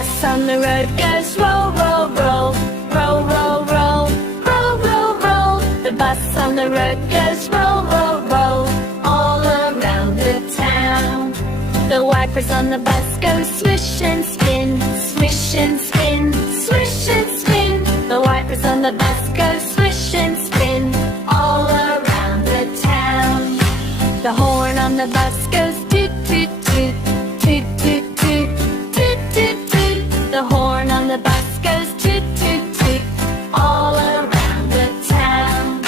bus on the road goes roll, roll, roll, roll, roll, roll, roll, roll, roll. The bus on the road goes roll, roll, roll, all around the town. The wipers on the bus go swish and spin, swish and spin, swish and spin. The wipers on the bus go swish and spin, all around the town. The horn on the bus goes toot, toot, toot, toot, toot, toot, toot, toot, toot. The horn on the bus goes toot, toot, toot, all around the town.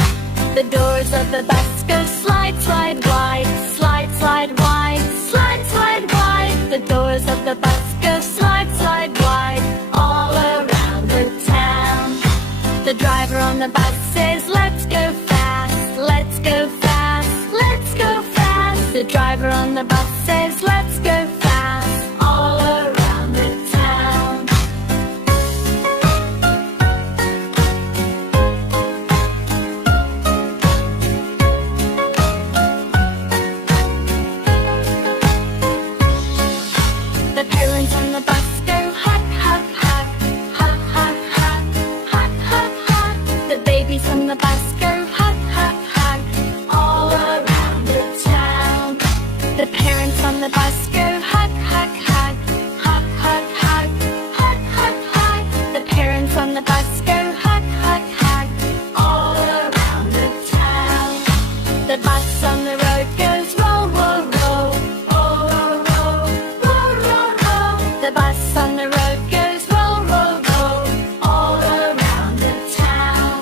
The doors of the bus go slide, slide wide, slide, slide wide, slide, slide wide. The doors of the bus go slide, slide wide, all around the town. The driver on the bus says, let's go fast, let's go fast, let's go fast. The driver on the bus says, let's go fast, all around the town. The parents on the bus go hug, hug, hug, hug, hug, hug, hug, hug, hug. The babies on the bus go hug, hug, hug, all around the town. The parents on the bus go hug, hug, hug, hug, hug, hug, hug, hug, hug. The parents on the bus go hug, hug, hug, all around the town. The bus on the road goes roll, roll, roll, roll, roll, roll, roll, roll, roll. The bus on the road goes roll, roll, roll, all around the town.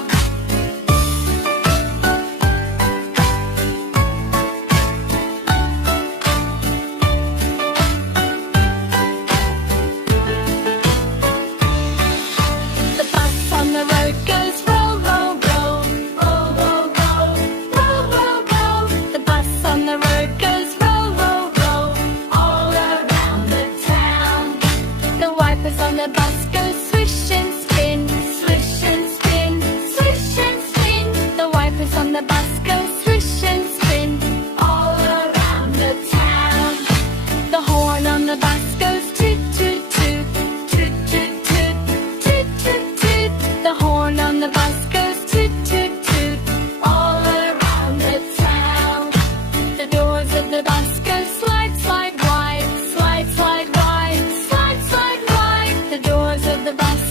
The bus on the road goes roll, roll, roll, roll, roll, roll, roll, roll, roll. The bus on the road goes roll, roll, roll, all around the town. The wipers on the bus go swish and spin, swish and spin, swish and spin. The wipers on the bus go swish and spin, all around the town. The horn on the bus goes toot, toot, toot, toot, toot, toot, toot, toot, toot. The horn on the bus goes toot, toot, toot, all around the town. The doors of the bus go slide, slide wide, slide, slide wide, slide, slide wide. The doors of the bus